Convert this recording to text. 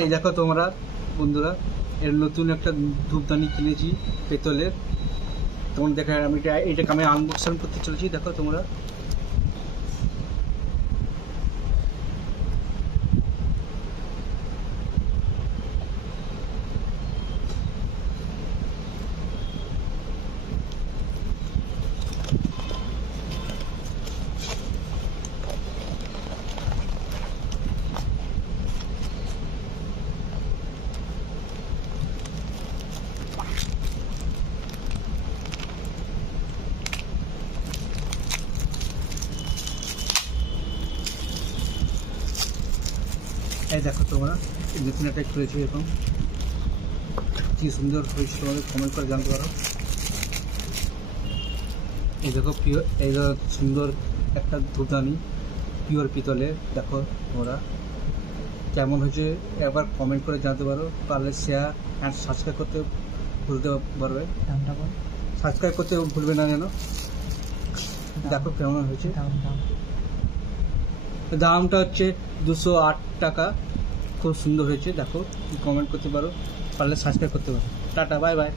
এই দেখো তোমরা বন্ধুরা, এর নতুন একটা ধূপদানি কিনেছি পেতলের। তোমরা দেখো, এটাকে আমি আনবক্সিং করতে চলেছি। দেখো তোমরা, এই দেখো তোমরা, নতুন একটা খুলেছি। এরকম কি সুন্দর হয়েছে, তোমাদের কমেন্ট করে জানতে পারো। এই দেখো পিওর, এই সুন্দর একটা ধূপদানি পিওর পিতলের। দেখো তোমরা কেমন হয়েছে একবার কমেন্ট করে জানতে পারো। পারলে শেয়ার অ্যান্ড সাবস্ক্রাইব করতে ভুলতে পারবে। সাবস্ক্রাইব করতে ভুলবে না যেন। দেখো কেমন হয়েছে। দামটা হচ্ছে 208 টাকা। খুব সুন্দর হয়েছে। দেখো কমেন্ট করতে পারো, পারলে সাবস্ক্রাইব করতে পারো। Tata, bye bye.